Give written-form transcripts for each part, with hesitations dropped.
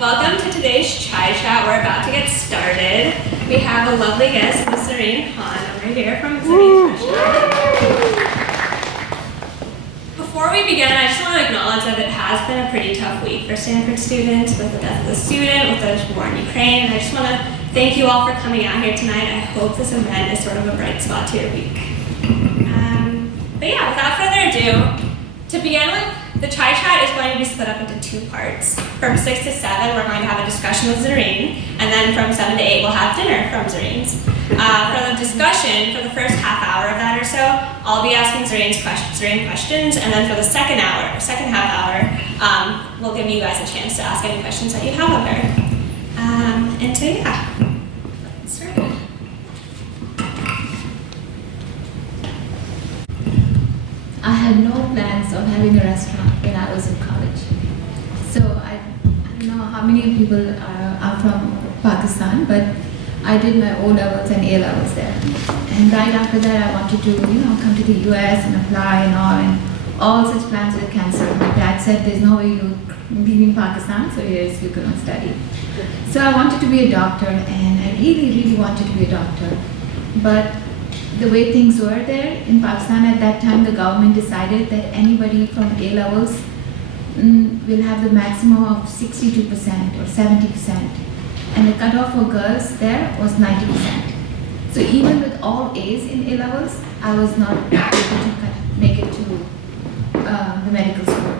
Welcome to today's Chai Chat. We're about to get started. We have a lovely guest, Ms. Zareen Khan, over here from Zareens. Before we begin, I just want to acknowledge that it has been a pretty tough week for Stanford students with the death of the student, with the war in Ukraine, and I just want to thank you all for coming out here tonight. I hope this event is sort of a bright spot to your week. But yeah, without further ado, to begin with, the Chai Chat is going to be split up into two parts. From 6 to 7, we're going to have a discussion with Zareen, and then from 7 to 8, we'll have dinner from Zareens. For the discussion, for the first half hour of that or so, I'll be asking Zareen questions, and then for the second half hour, we'll give you guys a chance to ask any questions that you have of her. And so yeah, let's start. I had no plans of having a restaurant when I was in college. So I don't know how many people are from Pakistan, but I did my O-levels and A-levels there. And right after that, I wanted to, come to the US and apply and all such plans were cancelled. My dad said, there's no way you'll be in Pakistan, so here's you can study. So I wanted to be a doctor, and I really, really wanted to be a doctor. But the way things were there in Pakistan at that time, the government decided that anybody from A-levels will have the maximum of 62% or 70%. And the cutoff for girls there was 90%. So even with all A's in A-levels, I was not able to make it to the medical school.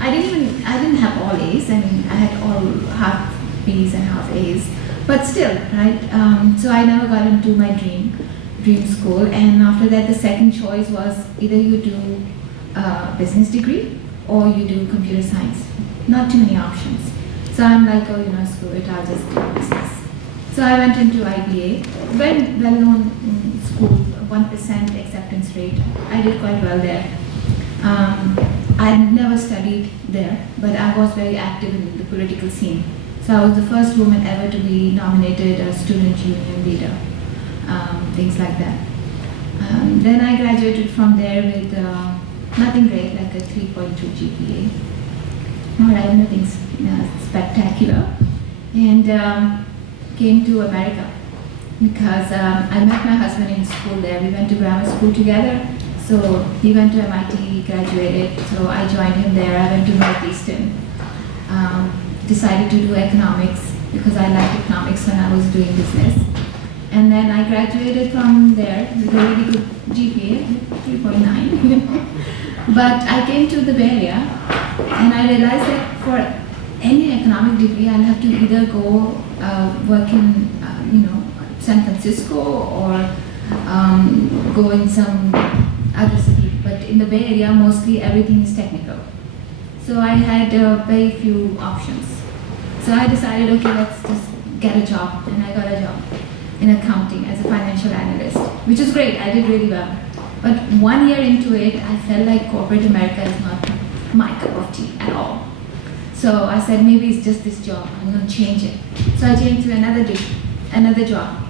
I didn't have all A's. I mean, I had all half B's and half A's. But still, right? So I never got into my dream school, and after that the second choice was either you do a business degree or you do computer science. Not too many options. So I'm like, screw it, I'll just do business. So I went into IBA, very well-known school, 1% acceptance rate. I did quite well there. I had never studied there, but I was very active in the political scene. So I was the first woman ever to be nominated as student union leader. Things like that. Then I graduated from there with nothing great, like a 3.2 GPA. All right, nothing spectacular. And came to America because I met my husband in school there. We went to grammar school together. So he went to MIT, graduated. So I joined him there. I went to Northeastern. Decided to do economics because I liked economics when I was doing business. And then I graduated from there with a really good GPA, 3.9. But I came to the Bay Area, and I realized that for any economic degree, I'll have to either go work in, San Francisco or go in some other city. But in the Bay Area, mostly everything is technical. So I had very few options. So I decided, okay, let's just get a job, and I got a job in accounting as a financial analyst, which is great. I did really well. But 1 year into it, I felt like corporate America is not my cup of tea at all. So I said, maybe it's just this job. I'm going to change it. So I changed to another job,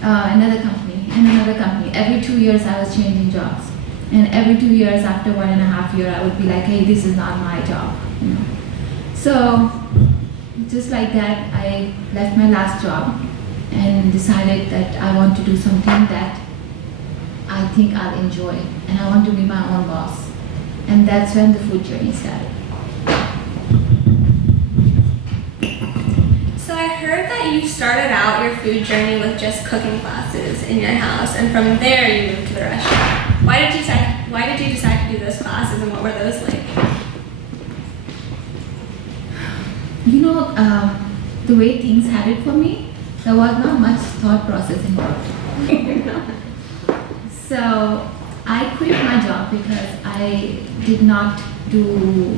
another company, and another company. Every 2 years, I was changing jobs. And every 2 years, after 1.5 years, I would be like, hey, this is not my job. So just like that, I left my last job and decided that I want to do something that I think I'll enjoy, and I want to be my own boss. And that's when the food journey started. So I heard that you started out your food journey with just cooking classes in your house, and from there you moved to the restaurant. Why did you decide to do those classes, and what were those like? The way things had it for me, there was not much thought process involved. So I quit my job because I did not do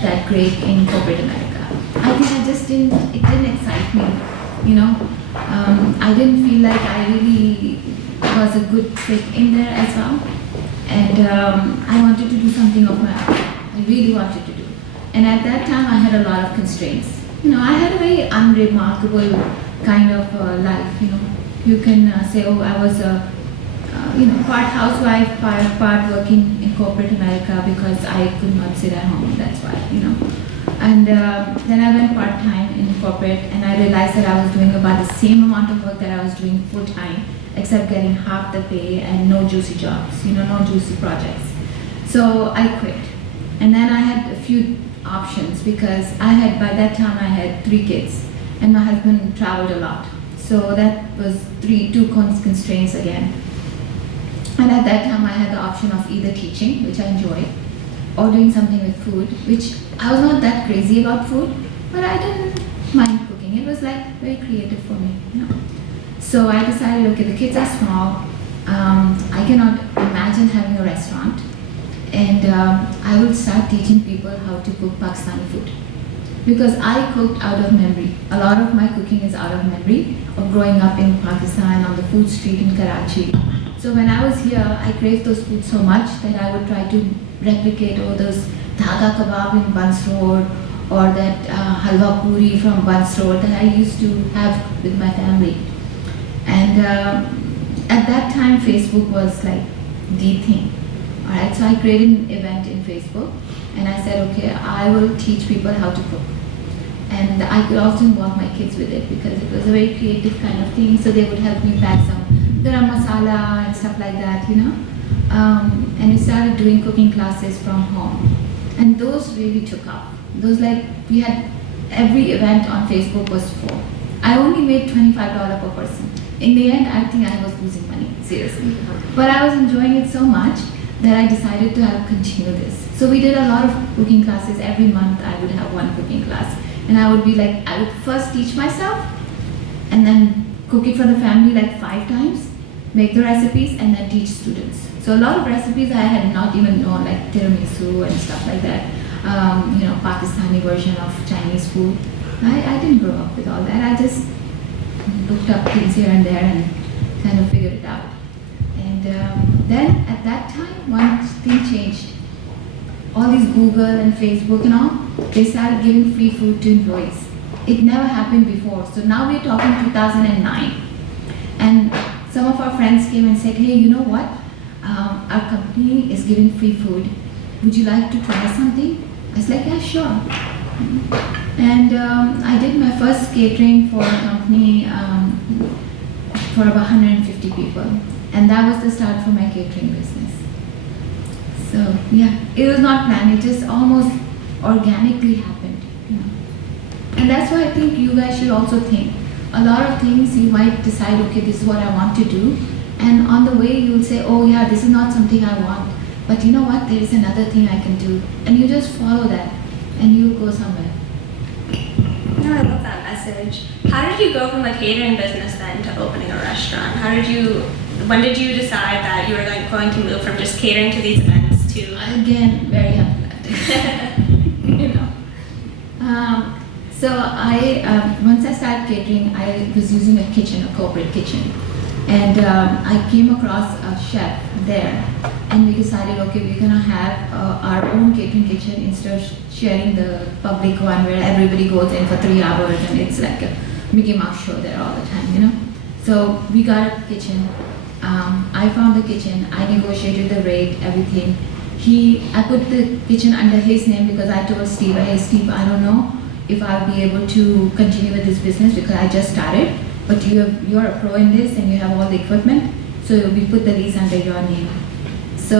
that great in corporate America. I think it didn't excite me, I didn't feel like I really was a good fit in there as well. And I wanted to do something of my own. I really wanted to do. And at that time I had a lot of constraints. I had a very unremarkable kind of life, You can say, oh, I was a part housewife, part working in corporate America because I could not sit at home, that's why, And then I went part-time in corporate, and I realized that I was doing about the same amount of work that I was doing full time, except getting half the pay and no juicy jobs, no juicy projects. So I quit. And then I had a few options because by that time I had 3 kids and my husband traveled a lot. So that was two constraints again. And at that time I had the option of either teaching, which I enjoyed, or doing something with food, which I was not that crazy about food, but I didn't mind cooking. It was like very creative for me. So I decided, okay, the kids are small. I cannot imagine having a restaurant. And I will start teaching people how to cook Pakistani food. Because I cooked out of memory. A lot of my cooking is out of memory of growing up in Pakistan on the food street in Karachi. So when I was here, I craved those foods so much that I would try to replicate all those dhaga kebab in Buns Road or that halwa puri from Buns Road that I used to have with my family. And at that time, Facebook was like the thing. Alright, so I created an event in Facebook and I said, okay, I will teach people how to cook. And I could also involve my kids with it because it was a very creative kind of thing. So they would help me pack some garam masala and stuff like that, And we started doing cooking classes from home. And those really took up. We had every event on Facebook was full. I only made $25 per person. In the end, I think I was losing money, seriously. But I was enjoying it so much that I decided to continue this. So we did a lot of cooking classes. Every month I would have one cooking class. And I would I would first teach myself and then cook it for the family 5 times, make the recipes and then teach students. So a lot of recipes I had not even known, like tiramisu and stuff like that, Pakistani version of Chinese food. I didn't grow up with all that. I just looked up things here and there and kind of figured it out. And then at that time, one thing changed. All these Google and Facebook and all, they started giving free food to employees. It never happened before. So now we're talking 2009. And some of our friends came and said, hey, you know what? Our company is giving free food. Would you like to try something? I was like, yeah, sure. And I did my first catering for a company for about 150 people. And that was the start for my catering business. So yeah, it was not planned, it just almost organically happened. And that's why I think you guys should also think. A lot of things you might decide, okay, this is what I want to do. And on the way you'll say, oh yeah, this is not something I want. But you know what, there is another thing I can do. And you just follow that and you'll go somewhere. No, I love that message. How did you go from a catering business then to opening a restaurant? When did you decide that you were going to move from just catering to these events to? Again, very unplanned. So once I started catering, I was using a kitchen, a corporate kitchen. And I came across a chef there. And we decided, okay, we're going to have our own catering kitchen instead of sharing the public one where everybody goes in for 3 hours and it's like a Mickey Mouse show there all the time, So we got a kitchen. I found the kitchen. I negotiated the rate, everything. I put the kitchen under his name because I told Steve, hey Steve, I don't know if I'll be able to continue with this business because I just started, but you're a pro in this and you have all the equipment, so we put the lease under your name. So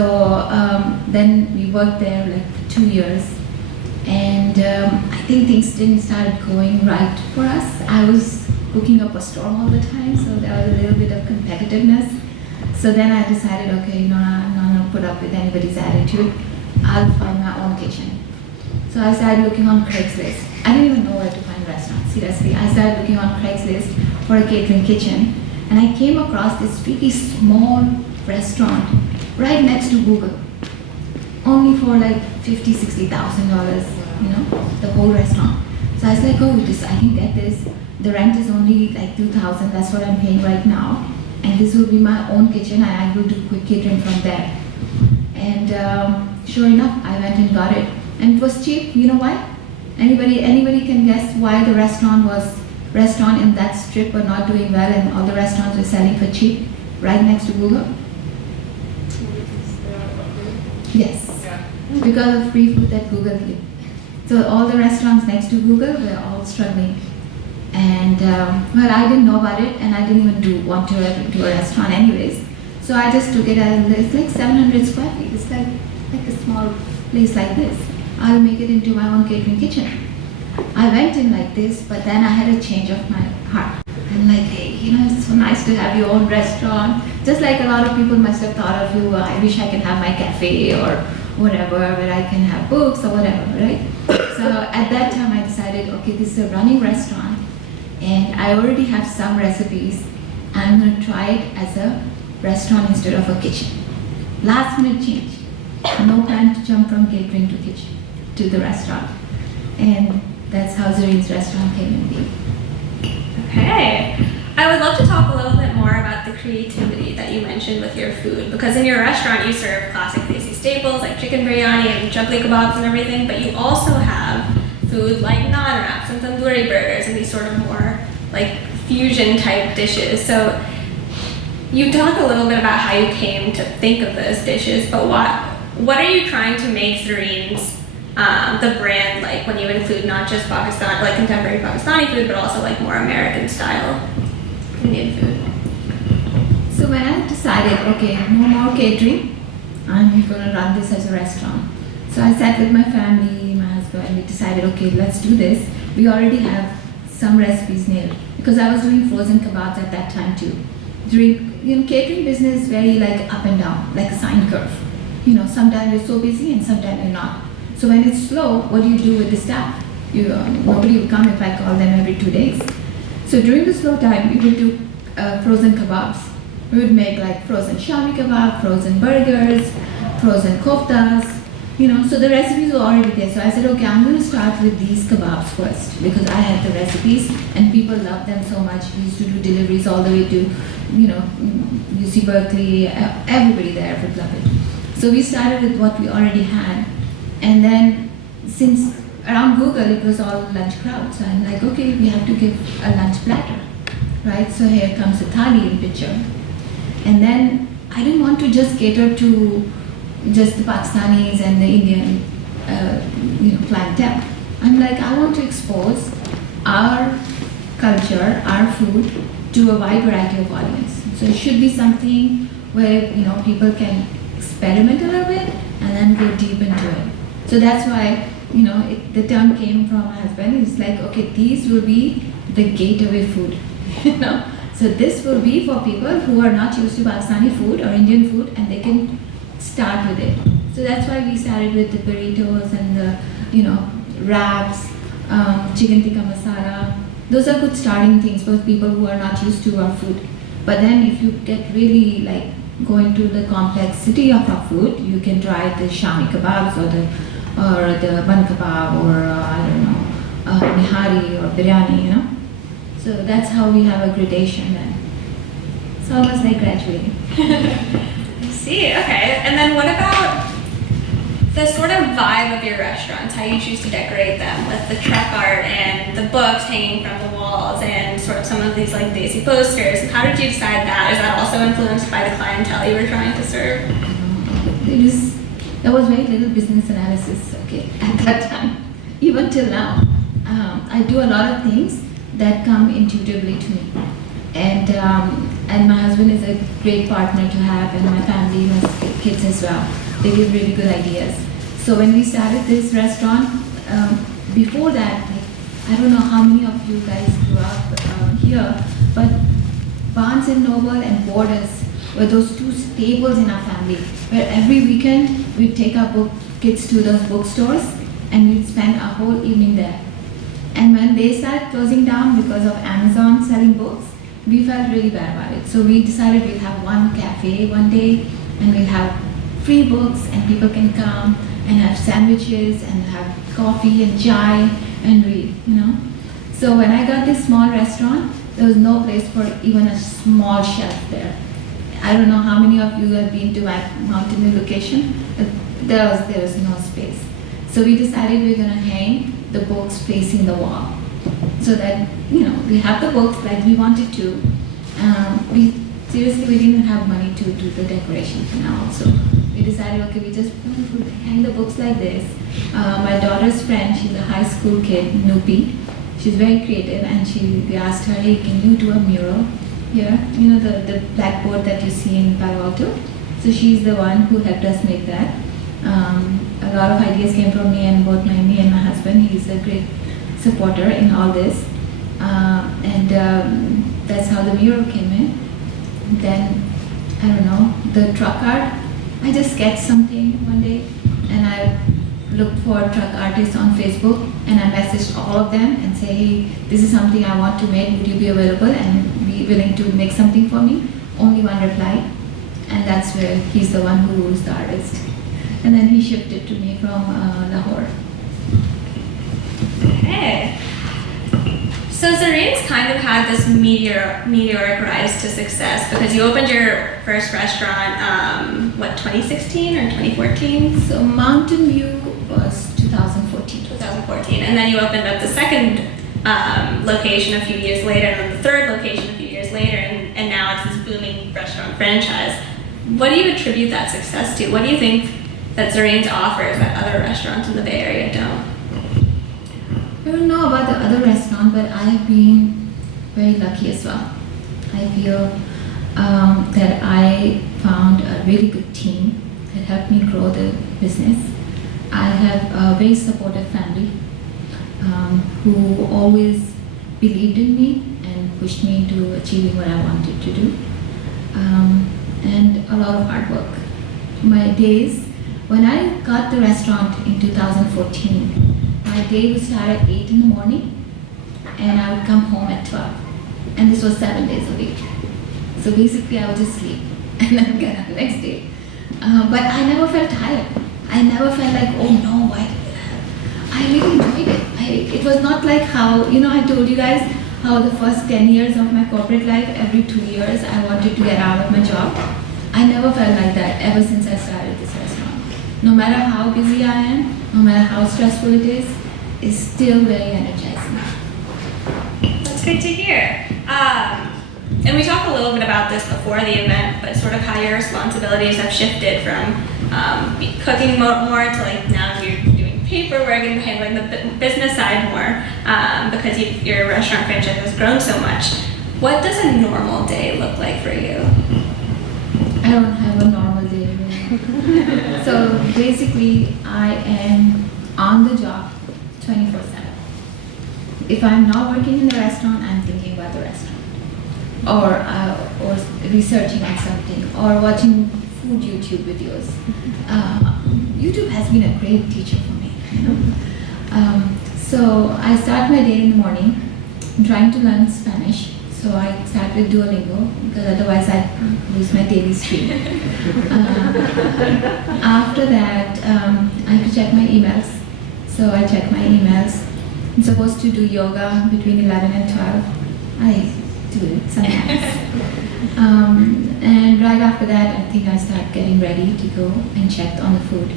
then we worked there for 2 years, and I think things didn't start going right for us. I was cooking up a storm all the time, so there was a little bit of competitiveness. So then I decided, okay, I'm not going to put up with anybody's attitude. I'll find my own kitchen. So I started looking on Craigslist. I didn't even know where to find restaurants, seriously. I started looking on Craigslist for a catering kitchen, and I came across this really small restaurant right next to Google, only for $50,000, $60,000, the whole restaurant. So I was like, oh, I can get this. The rent is only $2,000. That's what I'm paying right now. And this will be my own kitchen, and I will do quick catering from there. And sure enough, I went and got it. And it was cheap. You know why? Anybody can guess why the restaurant in that strip were not doing well and all the restaurants were selling for cheap right next to Google? Yes, because of free food that Google gave. So all the restaurants next to Google were all struggling. And well, I didn't know about it, and I didn't even want to do a restaurant anyways. So I just took it as it's like 700 square feet. It's like a small place like this. I'll make it into my own catering kitchen. I went in like this, but then I had a change of my heart. I'm like, hey, it's so nice to have your own restaurant. Just like a lot of people must have thought of you, I wish I can have my cafe or whatever, where I can have books or whatever, right? So at that time I decided, okay, this is a running restaurant and I already have some recipes. I'm going to try it as a restaurant instead of a kitchen. Last minute change. No plan to jump from catering to kitchen to the restaurant. And that's how Zareens restaurant came in being. Okay. I would love to talk a little bit more about the creativity that you mentioned with your food, because in your restaurant you serve classic Desi staples like chicken biryani and chapli kebabs and everything, but you also have food like naan wraps and tandoori burgers and these sort of more like fusion type dishes. So you talk a little bit about how you came to think of those dishes, but what are you trying to make Zareens the brand like when you include not just Pakistan, like contemporary Pakistani food, but also like more American style Indian food? So when I decided, okay, no more catering, I'm going to run this as a restaurant. So I sat with my family, my husband, and we decided, okay, let's do this. We already have some recipes nailed because I was doing frozen kebabs at that time too. Catering business is very like up and down, like a sine curve. Sometimes you're so busy and sometimes you're not. So when it's slow, what do you do with the staff? Nobody will come if I call them every 2 days. So during the slow time, we would do frozen kebabs. We would make like frozen shami kebab, frozen burgers, frozen koftas. So the recipes were already there. So I said, okay, I'm going to start with these kebabs first because I had the recipes and people loved them so much. We used to do deliveries all the way to, UC Berkeley. Everybody there would love it. So we started with what we already had. And then since around Google, it was all lunch crowd. So I'm like, okay, we have to give a lunch platter, right? So here comes a thali in picture. And then I didn't want to just cater to just the Pakistanis and the Indian, clientele. I'm like, I want to expose our culture, our food, to a wide variety of audience. So it should be something where, people can experiment a little bit and then go deep into it. So that's why, the term came from my husband. It's like, okay, these will be the gateway food, So this will be for people who are not used to Pakistani food or Indian food, and they can start with it. So that's why we started with the burritos and the, wraps, chicken tikka masala. Those are good starting things for people who are not used to our food. But then if you get really go into the complexity of our food, you can try the shami kebabs or the bun kebab or nihari or biryani, So that's how we have a gradation then. It's almost like graduating. I see, okay. And then what about the sort of vibe of your restaurants, how you choose to decorate them with the truck art and the books hanging from the walls and sort of some of these like Desi posters? How did you decide that? Is that also influenced by the clientele you were trying to serve? There was very little business analysis, at that time. Even till now, I do a lot of things that come intuitively to me. And my husband is a great partner to have, and my family, my kids as well. They give really good ideas. So when we started this restaurant, before that, I don't know how many of you guys grew up here, but Barnes and Noble and Borders were those two staples in our family, where every weekend we'd take our kids to those bookstores and we'd spend our whole evening there. And when they started closing down because of Amazon selling books, we felt really bad about it. So we decided we'd have one cafe one day and we'll have free books and people can come and have sandwiches and have coffee and chai and read, So when I got this small restaurant, there was no place for even a small shelf there. I don't know how many of you have been to my Mountain View location, but there was no space. So we decided we're gonna hang the books facing the wall so that, we have the books like we wanted to. We didn't have money to do the decoration for now. So we decided, okay, we just hang the books like this. My daughter's friend, she's a high school kid, Nupi. she's very creative, and we asked her, hey, can you do a mural here? The blackboard that you see in Palo Alto. So she's the one who helped us make that. A lot of ideas came from me and my husband. He's a great supporter in all this. That's how the mural came in. Then, I don't know, the truck art. I just sketched something one day, and I looked for truck artists on Facebook, and I messaged all of them and say, hey, this is something I want to make. Would you be available and be willing to make something for me? Only one replied, and that's where he's the one who is the artist. And then he shipped it to me from Lahore. Okay. So Zareens kind of had this meteoric rise to success because you opened your first restaurant, 2016 or 2014? So Mountain View was 2014. 2014, and then you opened up the second location a few years later, and then the third location a few years later, and now it's this booming restaurant franchise. What do you attribute that success to? What do you think that Zareens offers that other restaurants in the Bay Area don't? I don't know about the other restaurant, but I have been very lucky as well. I feel that I found a really good team that helped me grow the business. I have a very supportive family who always believed in me and pushed me to achieving what I wanted to do. And a lot of hard work. My days, when I got the restaurant in 2014, my day would start at 8 in the morning, and I would come home at 12. And this was 7 days a week. So basically I would just sleep and then get up the next day. But I never felt tired. I never felt like, oh no, why did I really enjoyed it. It was not like how, I told you guys how the first 10 years of my corporate life, every 2 years, I wanted to get out of my job. I never felt like that ever since I started this restaurant. No matter how busy I am, no matter how stressful it is, it's still very energizing. That's good to hear. And we talked a little bit about this before the event, but sort of how your responsibilities have shifted from cooking more to like now you're doing paperwork and handling the business side more because your restaurant franchise has grown so much. What does a normal day look like for you? I don't have a normal day. Really. So basically, I am on the job 24/7. If I'm not working in the restaurant, I'm thinking about the restaurant, or researching on something, or watching food YouTube videos. YouTube has been a great teacher for me. So I start my day in the morning. I'm trying to learn Spanish. So I start with Duolingo because otherwise I lose my daily stream. After that, I have to check my emails. So I check my emails. I'm supposed to do yoga between 11 and 12. I do it sometimes. And right after that, I think I start getting ready to go and check on the food.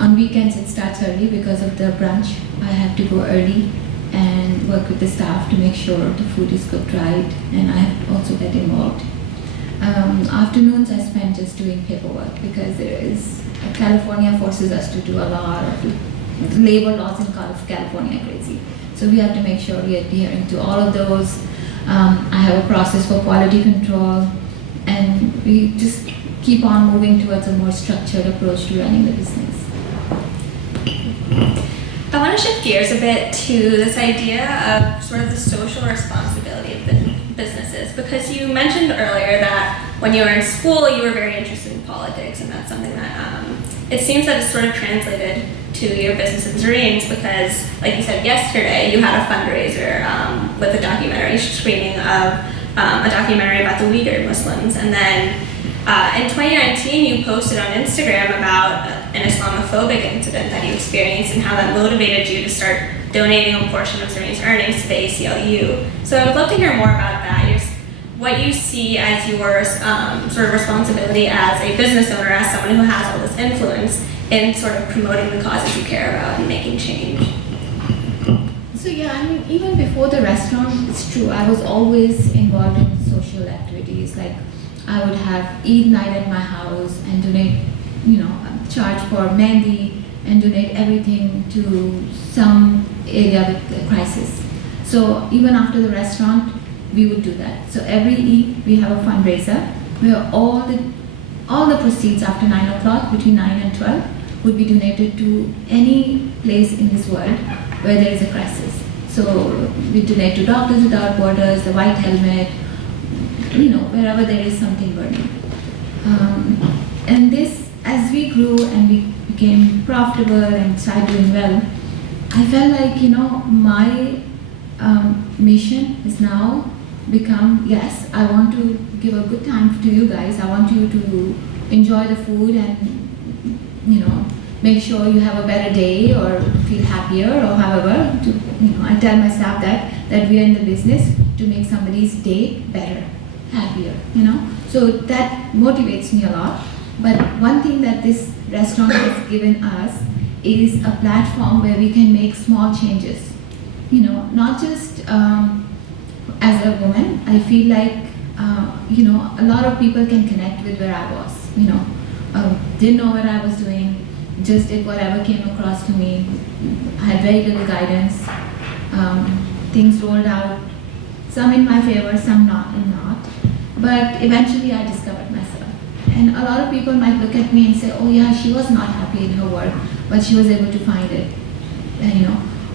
On weekends, it starts early because of the brunch. I have to go early and work with the staff to make sure the food is cooked right, and I have to also get involved. Afternoons I spend just doing paperwork because California forces us to do a lot of labor laws in California crazy. So we have to make sure we are adhering to all of those. I have a process for quality control, and we just keep on moving towards a more structured approach to running the business. I want to shift gears a bit to this idea of sort of the social responsibility of businesses, because you mentioned earlier that when you were in school you were very interested in politics, and that's something that it seems that it's sort of translated to your business in Zareens, because like you said yesterday you had a fundraiser with a documentary screening of a documentary about the Uyghur Muslims, and then in 2019 you posted on Instagram about an Islamophobic incident that you experienced and how that motivated you to start donating a portion of Zareens' earnings to the ACLU. So I would love to hear more about that, what you see as your sort of responsibility as a business owner, as someone who has all this influence in sort of promoting the causes you care about and making change. So yeah, I mean, even before the restaurant, it's true, I was always involved in social activities. Like I would have Eid night at my house and donate, charge for mehndi and donate everything to some area with the crisis. So even after the restaurant, we would do that. So every Eid we have a fundraiser where all the proceeds after 9 o'clock, between 9 and 12, would be donated to any place in this world where there is a crisis. So we donate to Doctors Without Borders, the White Helmet, wherever there is something burning. And this, as we grew and we became profitable and started doing well, I felt like, my mission is now become, yes, I want to give a good time to you guys. I want you to enjoy the food and, make sure you have a better day or feel happier or however. I tell my staff that we are in the business to make somebody's day better, happier, So that motivates me a lot. But one thing that this restaurant has given us is a platform where we can make small changes. Not just as a woman, I feel like, a lot of people can connect with where I was, didn't know what I was doing, just did whatever came across to me. I had very little guidance. Things rolled out, some in my favor, some not. But eventually I discovered myself. And a lot of people might look at me and say, oh yeah, she was not happy in her work, but she was able to find it,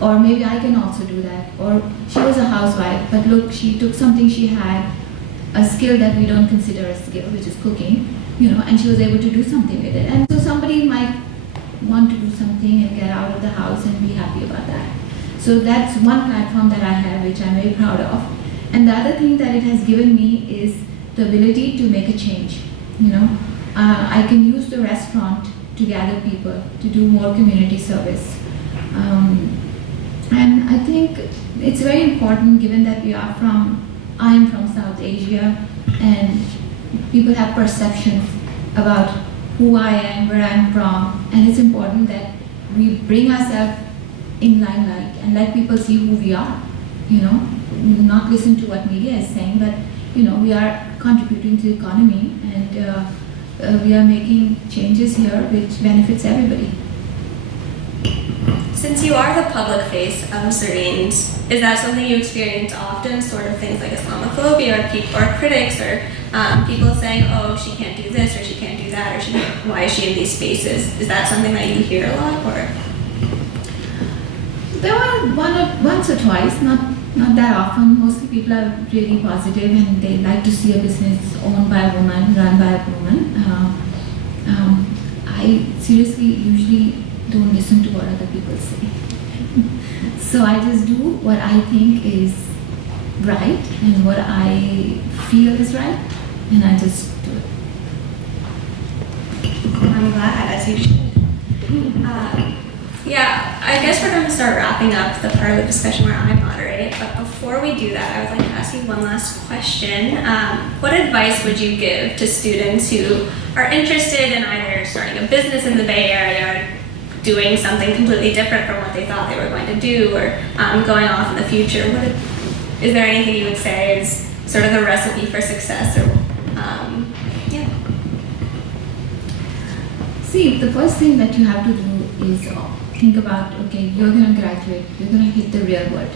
or maybe I can also do that. Or she was a housewife, but look, she took something she had, a skill that we don't consider a skill, which is cooking, and she was able to do something with it. And so somebody might want to do something and get out of the house and be happy about that. So that's one platform that I have, which I'm very proud of. And the other thing that it has given me is the ability to make a change. I can use the restaurant to gather people, to do more community service. And I think it's very important, given that I am from South Asia, and people have perceptions about who I am, where I'm from, and it's important that we bring ourselves in limelight and let people see who we are, not listen to what media is saying, but we are contributing to the economy, and we are making changes here which benefits everybody. Since you are the public face of Zareens, is that something you experience often, sort of things like Islamophobia or critics or people saying, oh, she can't do this or she can't do that, or why is she in these spaces? Is that something that you hear a lot? Or? There were once or twice, not that often. Mostly people are really positive and they like to see a business owned by a woman, run by a woman. I seriously usually don't listen to what other people say. So I just do what I think is right and what I feel is right, and I just do it. I'm glad, as you should. Yeah, I guess we're going to start wrapping up the part of the discussion where I moderate, but before we do that, I would like to ask you one last question. What advice would you give to students who are interested in either starting a business in the Bay Area or doing something completely different from what they thought they were going to do, or going off in the future? Is there anything you would say is sort of the recipe for success? Or yeah. See, the first thing that you have to do is think about, okay, you're going to graduate, you're going to hit the real world.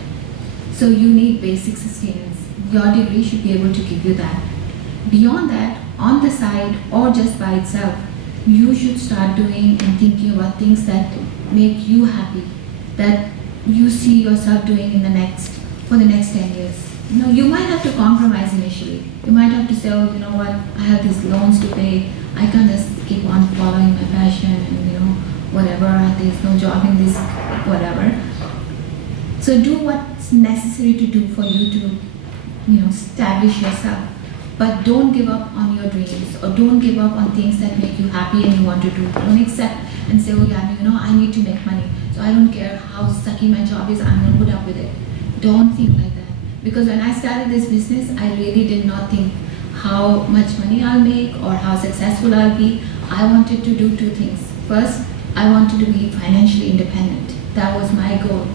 So you need basic sustenance. Your degree should be able to give you that. Beyond that, on the side or just by itself, you should start doing and thinking about things that make you happy, that you see yourself doing for the next 10 years. You might have to compromise initially. You might have to say, oh, you know what, I have these loans to pay. I can't just keep on following my passion and, whatever, there's no job in this, whatever. So do what's necessary to do for you to, establish yourself. But don't give up on your dreams, or don't give up on things that make you happy and you want to do. Don't accept and say, oh yeah, I need to make money, so I don't care how sucky my job is, I'm going to put up with it. Don't think like that. Because when I started this business, I really did not think how much money I'll make or how successful I'll be. I wanted to do two things. First, I wanted to be financially independent. That was my goal.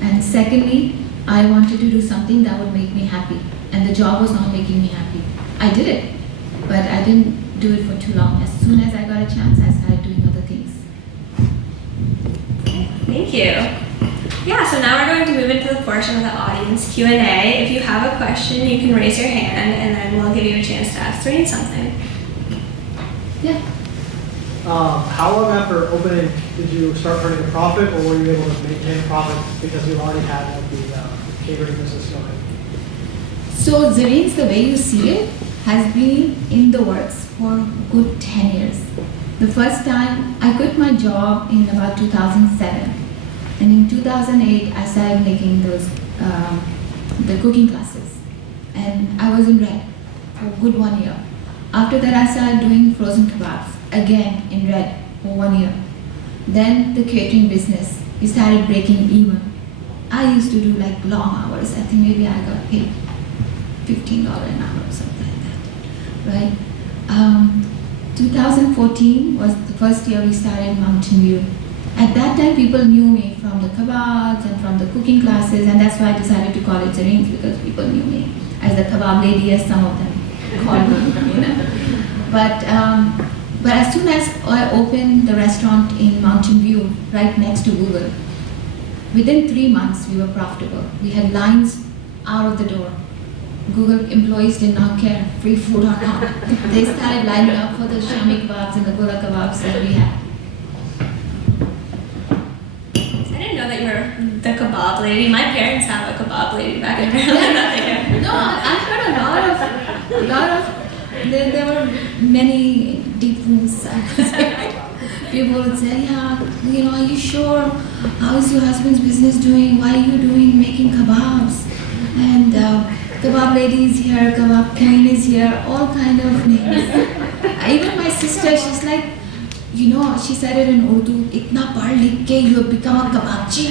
And secondly, I wanted to do something that would make me happy. And the job was not making me happy. I did it, but I didn't do it for too long. As soon as I got a chance, I started doing other things. Thank you. Yeah, so now we're going to move into the portion of the audience Q&A. If you have a question, you can raise your hand, and then we'll give you a chance to ask Zareen something. Yeah. How long after opening did you start turning a profit, or were you able to maintain a profit because you already had like, the catering business going? So Zareens, the way you see it, has been in the works for a good 10 years. The first time I quit my job in about 2007, and in 2008 I started making those the cooking classes, and I was in red for a good 1 year. After that I started doing frozen kebabs, again in red for 1 year. Then the catering business, we started breaking even. I used to do like long hours. I think maybe I got paid $15 an hour or something like that, right? 2014 was the first year we started Mountain View. At that time, people knew me from the kebabs and from the cooking classes, and that's why I decided to call it Zareens, because people knew me as the Kebab Lady, as some of them called me, you know. But as soon as I opened the restaurant in Mountain View, right next to Google, within 3 months we were profitable. We had lines out of the door. Google employees did not care, free food or not. They started lining up for the shami kebabs and the gola kebabs that we had. I didn't know that you were the Kebab Lady. My parents have a Kebab Lady back in Maryland. No, I heard a lot of, there were many deep wounds, I would say. People would say, yeah, you know, are you sure? How is your husband's business doing? Why are you making kebabs? And Kebab Lady is here, Kebab Queen is here, all kind of names. Even my sister, she's like, you know, she said it in Urdu, itna pad likh ke you have become a kebabchi.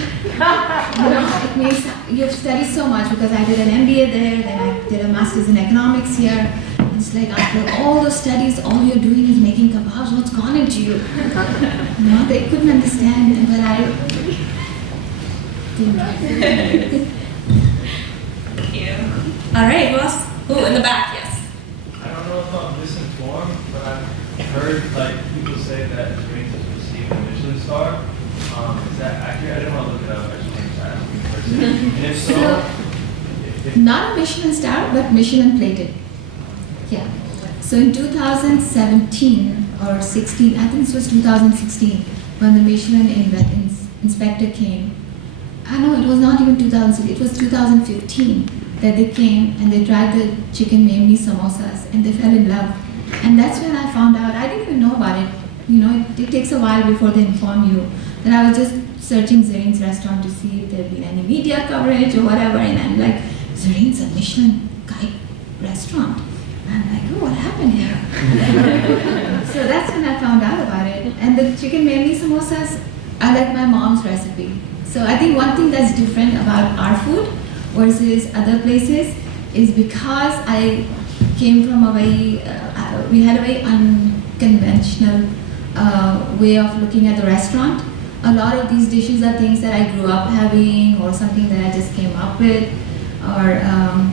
You know, it means you've studied so much, because I did an MBA there, then I did a master's in economics here. It's like after all those studies, all you're doing is making kebabs, what's gone into you? No, they couldn't understand, but I didn't. Thank you. All right, who else? Ooh, in the back, yes. I don't know if I'm misinformed, but I've heard like people say that Zareens has received a Michelin star. Is that accurate? I didn't want to look it up. I just wanted to ask you first. And if so, not a Michelin star, but Michelin plated. Yeah. So in 2017 or 16, I think this was 2016, when the Michelin inspector came. I know it was not even 2016, it was 2015 that they came and they tried the chicken mayonnaise samosas and they fell in love. And that's when I found out, I didn't even know about it. You know, it takes a while before they inform you. Then I was just searching Zareens restaurant to see if there had been any media coverage or whatever, and I'm like, Zareens, a Michelin guide restaurant. And I'm like, oh, what happened here? So that's when I found out about it. And the chicken mayonnaise samosas are like my mom's recipe. So I think one thing that's different about our food versus other places is because I came from a very, we had a very unconventional way of looking at the restaurant. A lot of these dishes are things that I grew up having, or something that I just came up with, or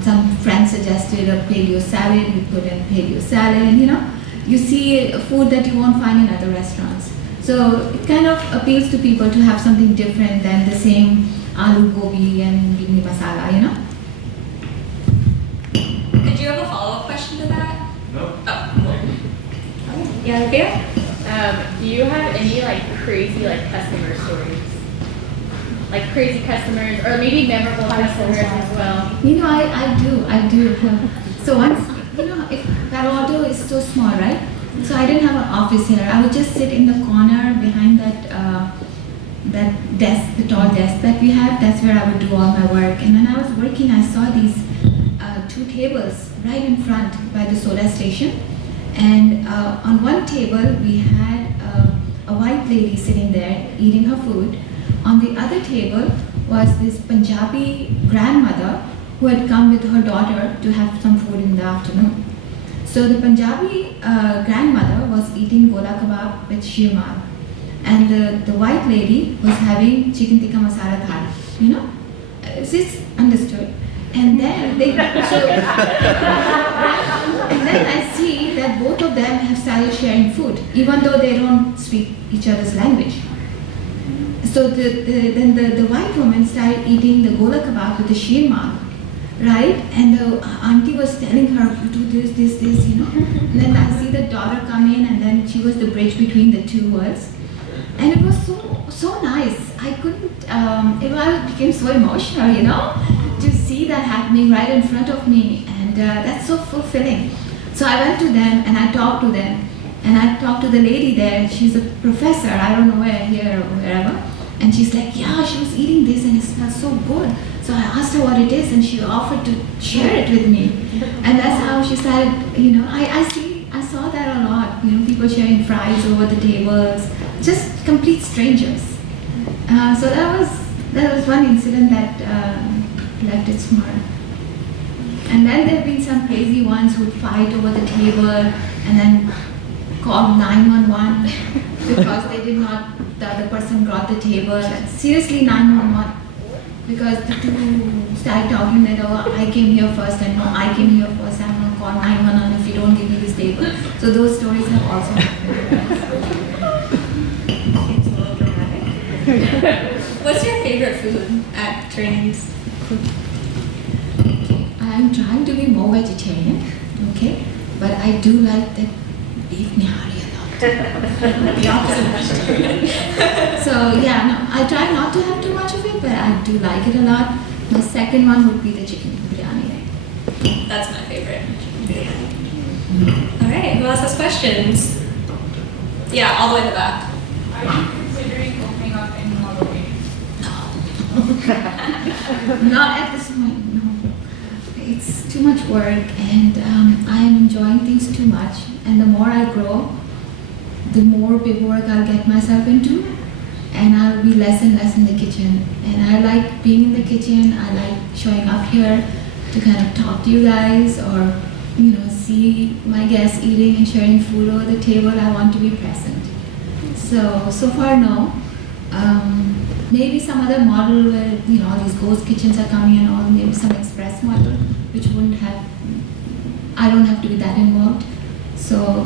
some friend suggested a paleo salad, we put in paleo salad, and you know, you see food that you won't find in other restaurants. So it kind of appeals to people to have something different than the same aloo gobi and bindi masala, you know? Did you have a follow-up question to that? no. Oh, cool. Yeah, Olivia? Do you have any like crazy like customer stories? Like crazy customers, or maybe memorable customers as well? You know, I do. So once, you know, if Palo is so small, right? So I didn't have an office here. I would just sit in the corner behind that desk, the tall desk that we have. That's where I would do all my work. And when I was working, I saw these 2 tables right in front by the soda station. And on one table, we had a white lady sitting there eating her food. On the other table was this Punjabi grandmother who had come with her daughter to have some food in the afternoon. So the Punjabi grandmother was eating gola kebab with shirmal, and the white lady was having chicken tikka masala thali. You know, is this understood? And then and then I see that both of them have started sharing food, even though they don't speak each other's language. So then the white woman started eating the gola kebab with the sheerma, right? And the auntie was telling her, you do this, you know. And then I see the daughter come in, and then she was the bridge between the two worlds. And it was so nice. I couldn't, I became so emotional, you know, to see that happening right in front of me. And that's so fulfilling. So I went to them and I talked to them. And I talked to the lady there. She's a professor, I don't know where, here or wherever. And she's like, yeah, she was eating this and it smells so good. So I asked her what it is and she offered to share it with me. And that's how she started, you know, I saw that a lot, you know, people sharing fries over the tables, just complete strangers. So that was one incident that left its mark. And then there have been some crazy ones who'd fight over the table and then call 911 because the other person brought the table. And seriously, 911. Because the two started talking that, oh, I came here first, and no, I came here first, I'm going to call 911 if you don't give me this table. So those stories have also happened. Seems a little dramatic. What's your favorite food at Zareens? I'm trying to be more vegetarian, okay? But I do like the beef nihari a lot. The opposite of vegetarian. So yeah, no, I try not to have too much of it, but I do like it a lot. My second one would be the chicken biryani. That's my favorite. Biryani. All right, who else has questions? Yeah, all the way in the back. Are you considering opening up any more locations? Not at this point, no. It's too much work and I am enjoying things too much. And the more I grow, the more paperwork I'll get myself into, and I'll be less and less in the kitchen. And I like being in the kitchen. I like showing up here to kind of talk to you guys, or you know, see my guests eating and sharing food over the table. I want to be present. So far, no. Maybe some other model where, you know, all these ghost kitchens are coming and all, maybe some express model, which wouldn't have, I don't have to be that involved. So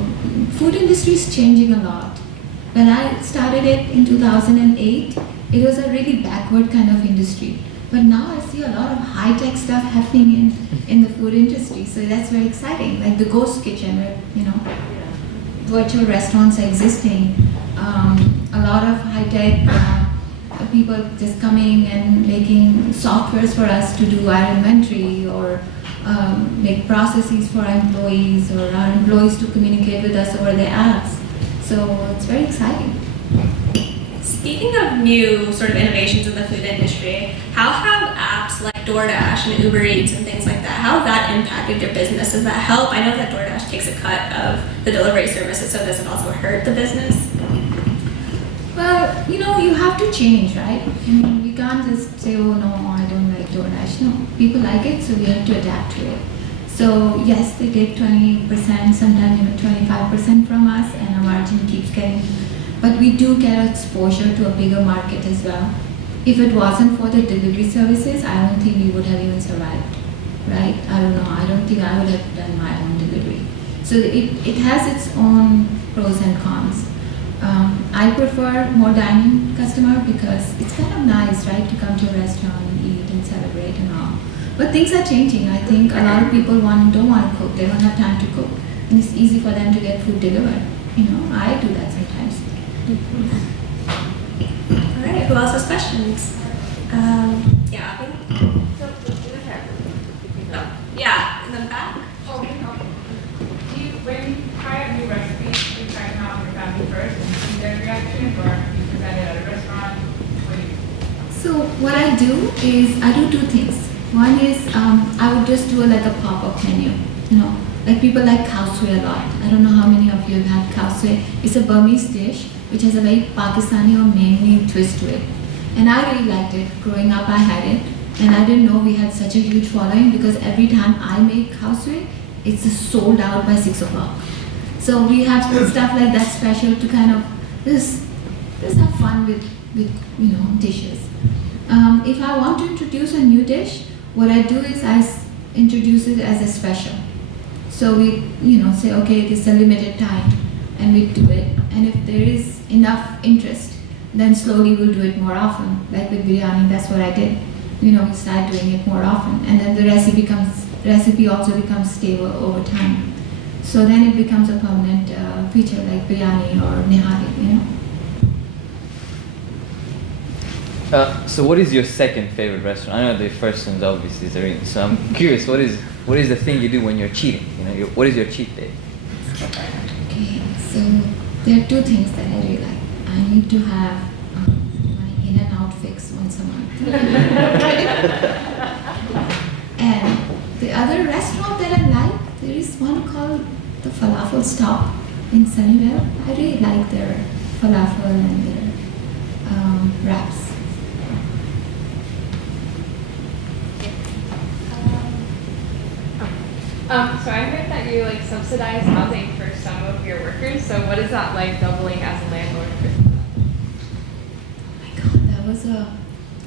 food industry is changing a lot. When I started it in 2008, it was a really backward kind of industry. But now I see a lot of high-tech stuff happening in the food industry. So that's very exciting, like the ghost kitchen where, you know, virtual restaurants are existing. A lot of high-tech people just coming and making softwares for us to do our inventory, or make processes for our employees, or our employees to communicate with us over their apps. So it's very exciting. Speaking of new sort of innovations in the food industry, how have apps like DoorDash and Uber Eats and things like that, how has that impacted your business? Does that help? I know that DoorDash takes a cut of the delivery services, so does it also hurt the business? Well, you know, you have to change, right? I mean, we can't just say, oh no, I don't like DoorDash. No, people like it, so we have to adapt to it. So yes, they take 20%, sometimes even 25% from us, and our margin keeps getting, but we do get exposure to a bigger market as well. If it wasn't for the delivery services, I don't think we would have even survived, right? I don't know, I don't think I would have done my own delivery. So it has its own pros and cons. I prefer more dining customer because it's kind of nice, right, to come to a restaurant and eat and celebrate and all. But things are changing. I think a lot of people don't want to cook. They don't have time to cook, and it's easy for them to get food delivered. You know, I do that sometimes. All right, who else has questions? Yeah. Yeah, in the back. Oh, do you, when you try out new recipes, you try them out with your family first and see their reaction, or you present it at a restaurant? What do you? So what I do is I do two things. One is I would just do like a pop-up menu. You know, like people like khao suey a lot. I don't know how many of you have had khao suey. It's a Burmese dish which has a very Pakistani or Myanmar twist to it. And I really liked it. Growing up, I had it. And I didn't know we had such a huge following because every time I make khao suey, it's just sold out by 6 o'clock. So we have stuff like that special to kind of just have fun with you know, dishes. If I want to introduce a new dish, what I do is I introduce it as a special. So we, you know, say, okay, this is a limited time, and we do it. And if there is enough interest, Then slowly we'll do it more often. Like with biryani, that's what I did. We started doing it more often, and then the recipe also becomes stable over time. So then it becomes a permanent feature like biryani or nihari. So what is your second favorite restaurant? I know the first one's obviously Zareens. So I'm curious, what is the thing you do when you're cheating? What is your cheat day? Okay, so there are two things that I really like. I need to have my in and out fix once a month. And the other restaurant that I like, there is one called the Falafel Stop in Sunnyvale. I really like their falafel and their wraps. So I heard that you subsidize housing for some of your workers. So what is that like doubling as a landlord for some? Oh my God, that was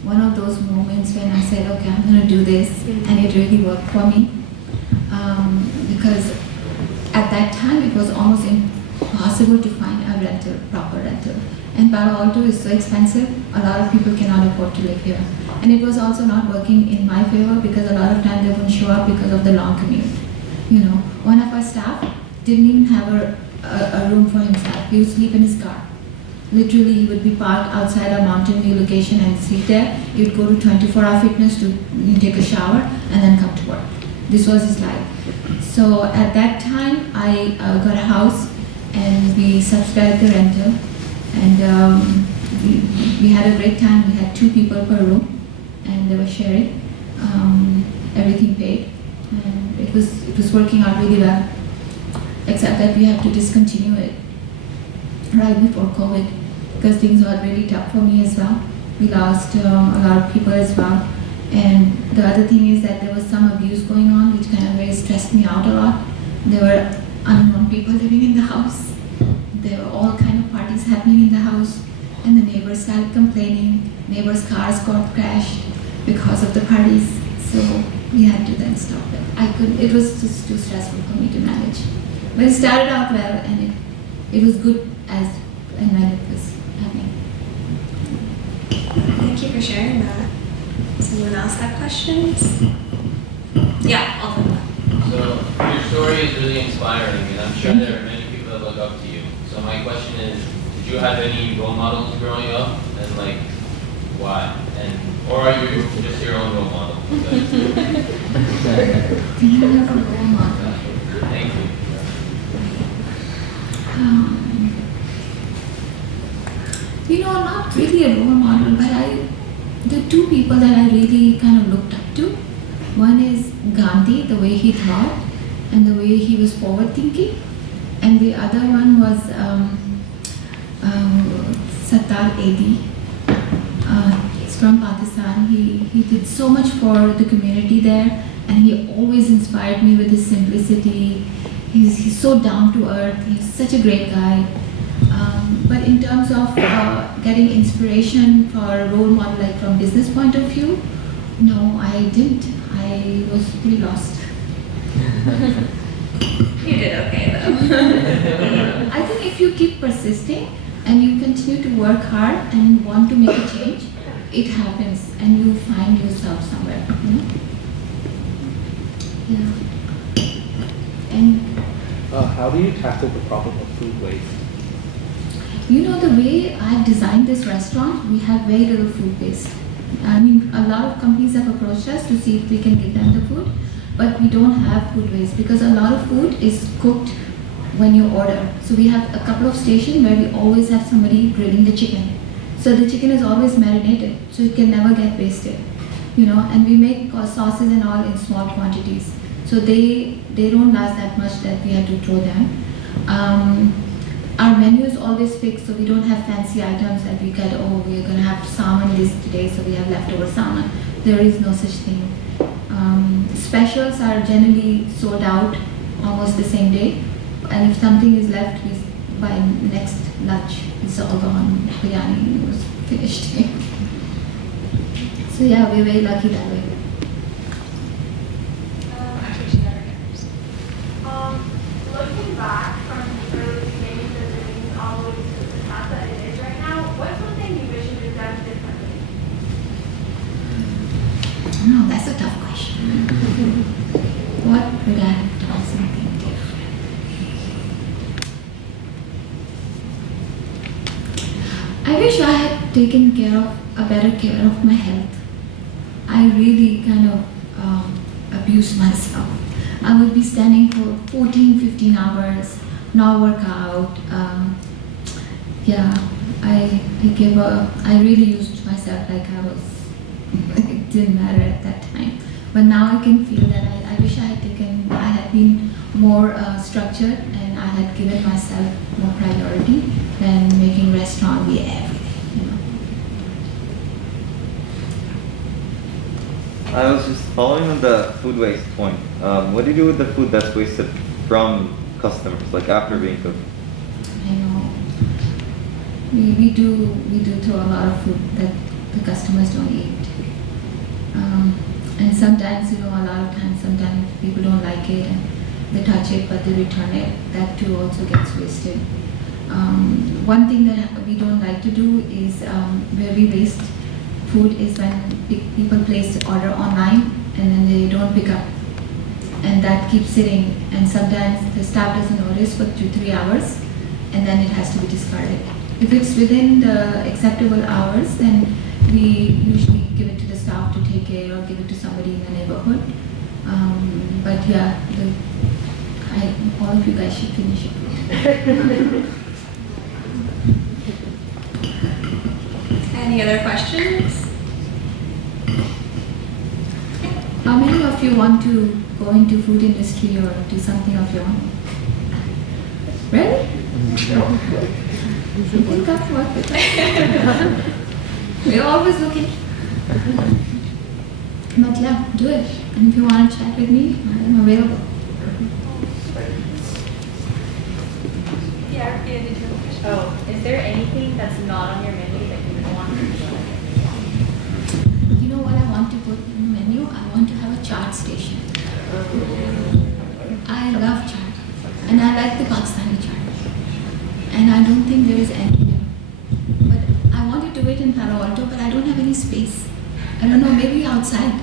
one of those moments when I said, okay, I'm going to do this, and it really worked for me. Because at that time it was almost impossible to find a proper rental. And Palo Alto is so expensive, a lot of people cannot afford to live here. And it was also not working in my favor because a lot of times they wouldn't show up because of the long commute. One of our staff didn't even have a room for himself. He would sleep in his car. Literally, he would be parked outside a Mountain View location and sleep there. He would go to 24-hour fitness to take a shower and then come to work. This was his life. So at that time, I got a house and we subscribed the rental. And we had a great time. We had 2 people per room and they were sharing. Everything paid. And it was working out really well, except that we had to discontinue it right before COVID because things were really tough for me as well. We lost a lot of people as well, and the other thing is that there was some abuse going on, which kind of really stressed me out a lot. There were unknown people living in the house. There were all kind of parties happening in the house, and the neighbors started complaining. Neighbors' cars got crashed because of the parties. So we had to then stop it. It was just too stressful for me to manage. But it started out well, and it was good and when it was happening. Thank you for sharing that. Does anyone else have questions? Yeah, I'll put that. So your story is really inspiring, and I'm sure there are many people that look up to you. So my question is, did you have any role models growing up, and why? Or are you just your own role model? Do you have a role model? Thank you. Not really a role model, but the 2 people that I really kind of looked up to. One is Gandhi, the way he thought and the way he was forward thinking, and the other one was Sattar Edi. He's from Pakistan. He did so much for the community there, and he always inspired me with his simplicity. He's so down to earth. He's such a great guy. But in terms of getting inspiration for a role model, like from business point of view, no, I didn't. I was pretty lost. You did okay though. I think if you keep persisting and you continue to work hard and want to make a change, it happens and you find yourself somewhere. Yeah. And how do you tackle the problem of food waste? the way I've designed this restaurant, we have very little food waste. I mean, a lot of companies have approached us to see if we can give them the food, but we don't have food waste because a lot of food is cooked when you order. So we have a couple of stations where we always have somebody grilling the chicken. So the chicken is always marinated, so it can never get wasted. And we make sauces and all in small quantities. So they don't last that much that we have to throw them. Our menu is always fixed, so we don't have fancy items that we get, oh, we're going to have salmon this today, so we have leftover salmon. There is no such thing. Specials are generally sold out almost the same day, and if something is left, by next lunch, it's all gone. Biryani was finished. So yeah, we're very lucky that way. Looking back from the early beginnings of Zareens all the way to the path that it is right now, what's one thing you No, that's a tough question. What would I have done something different? I wish I had taken a better care of my health. I really kind of abused myself. I would be standing for 14, 15 hours, not work out. Yeah, I gave up. I really used myself like I was, it didn't matter at that time. But now I can feel that I wish I had been more structured and I had given myself more priority than making restaurant be everything, you know. I was just following on the food waste point. What do you do with the food that's wasted from customers, like after being cooked? I know. We do throw a lot of food that the customers don't eat. And sometimes, a lot of times, sometimes people don't like it and they touch it but they return it. That too also gets wasted. One thing that we don't like to do is where we waste food is when people place the order online and then they don't pick up. And that keeps sitting, and sometimes the staff doesn't notice for 2-3 hours and then it has to be discarded. If it's within the acceptable hours, then we usually give it to the staff to take care or give it to somebody in the neighborhood. But yeah, all of you guys should finish it. Any other questions? How many of you want to go into food industry or do something of your own? Really? You can come to work with us. We're always looking. But yeah, do it. And if you want to chat with me, I am available. Yeah, did you have a question? Oh, is there anything that's not on your menu that you would want to put on your menu? You know what I want to put in the menu? I want to have a chart station. I love chart. And I like the Pakistani chart. And I don't think there is any here. But I want to do it in Palo Alto, but I don't have any space. I don't know, maybe outside.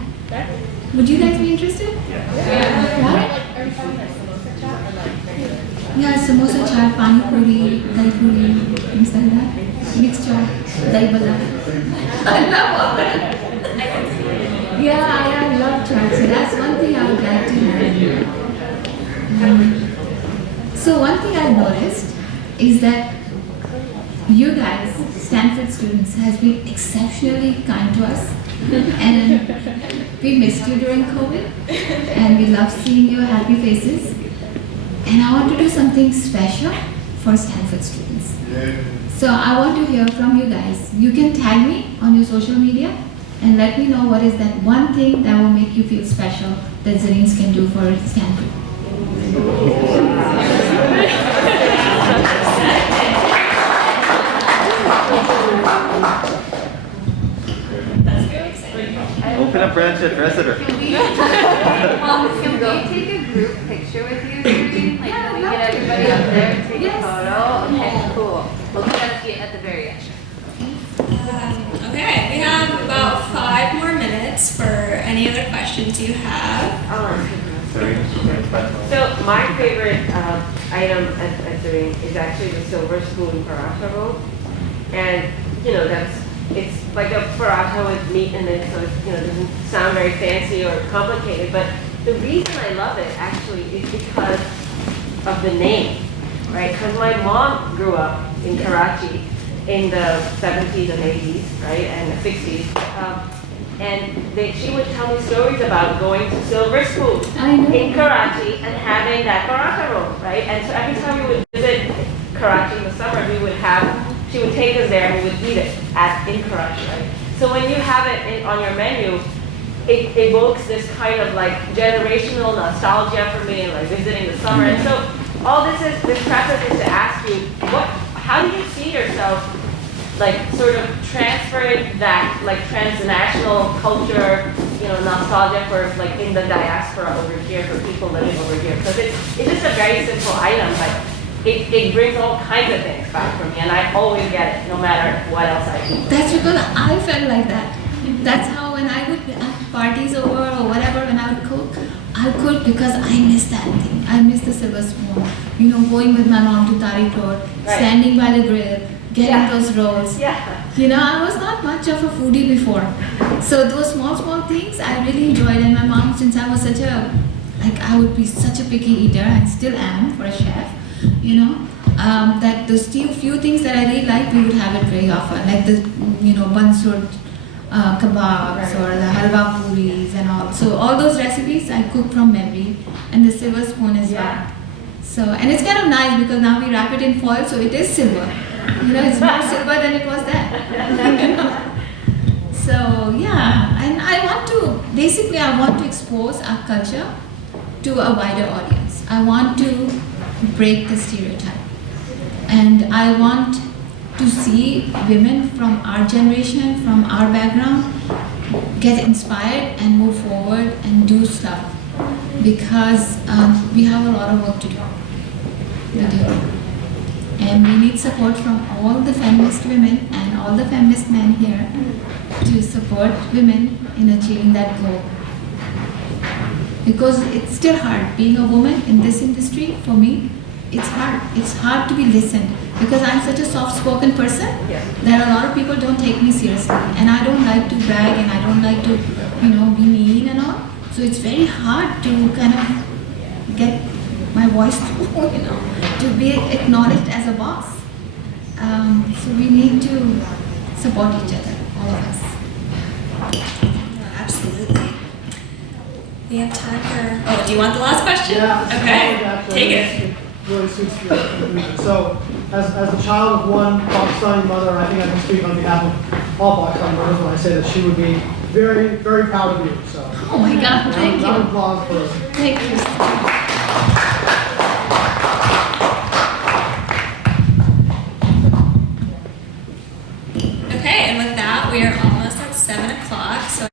Would you guys be interested? Yeah. What? Are you talking like samosa chat or like regular chat? Yeah, samosa chaat, pani puri, dahi puri, things like that. Mixed chaat, dahi bala. I love all that. Yeah, I love chaat. So that's one thing I would like to have. So one thing I noticed is that you guys, Stanford students, has been exceptionally kind to us. And we missed you during COVID. And we love seeing your happy faces. And I want to do something special for Stanford students. So I want to hear from you guys. You can tag me on your social media and let me know what is that one thing that will make you feel special that Zareens can do for Stanford. Open a branch at Resident. Can we take a group picture with you, Zareen? Like, can we get everybody up there and take a photo? Okay, cool. We'll do that at the very end. Okay, we have about 5 more minutes for any other questions you have. So my favorite item at Zareen is actually the silver spoon paratha roll. And, it's like a paratha with meat in it, so it doesn't sound very fancy or complicated. But the reason I love it actually is because of the name, right? Because my mom grew up in Karachi in the 70s and 80s, right, and the 60s. And she would tell me stories about going to Silver Spoon in Karachi and having that paratha roll, right? And so every time we would visit Karachi in the summer, she would take us there and we would eat it in Karachi, right? So when you have it on your menu, it evokes this kind of like generational nostalgia for me and like visiting the summer. And so all this practice is to ask you, how do you see yourself like sort of transferring that like transnational culture, nostalgia for like in the diaspora over here for people living over here? Because it's just a very simple item, but it brings all kinds of things back for me, and I always get it, no matter what else I eat. That's because I felt like that. That's how when I would have parties over or whatever, when I would cook because I miss that thing. I miss the silver spoon. You know, going with my mom to Tariq Road, standing by the grill, getting those rolls. You know, I was not much of a foodie before. So those small things I really enjoyed. And my mom, since I was I would be such a picky eater and still am for a chef, you know, that those few things that I really like, we would have it very often. Like the, you know, bansur kebabs or the halwa puris and all. So all those recipes I cook from memory, and the silver spoon as well. So, and it's kind of nice because now we wrap it in foil, so it is silver. You know, it's more silver than it was then. So yeah, and I want to expose our culture to a wider audience. I want to break the stereotype, and I want to see women from our generation, from our background, get inspired and move forward and do stuff, because we have a lot of work to do. We do. And we need support from all the feminist women and all the feminist men here to support women in achieving that goal. Because it's still hard. Being a woman in this industry, for me, it's hard. It's hard to be listened. Because I'm such a soft-spoken person that a lot of people don't take me seriously. And I don't like to brag, and I don't like to, you know, be mean and all. So it's very hard to kind of get my voice through, you know, to be acknowledged as a boss. So we need to support each other, all of us. Absolutely. We have time for. Oh, do you want the last question? Yeah. Okay. Take it. Really suits your conclusion. So, as the child of one Pakistani mother, I think I can speak on behalf of all Pakistani mothers when I say that she would be very, very proud of you. So. Oh my God! Thank you. Round of applause for. Thank you. Okay, and with that, we are almost at 7 o'clock. So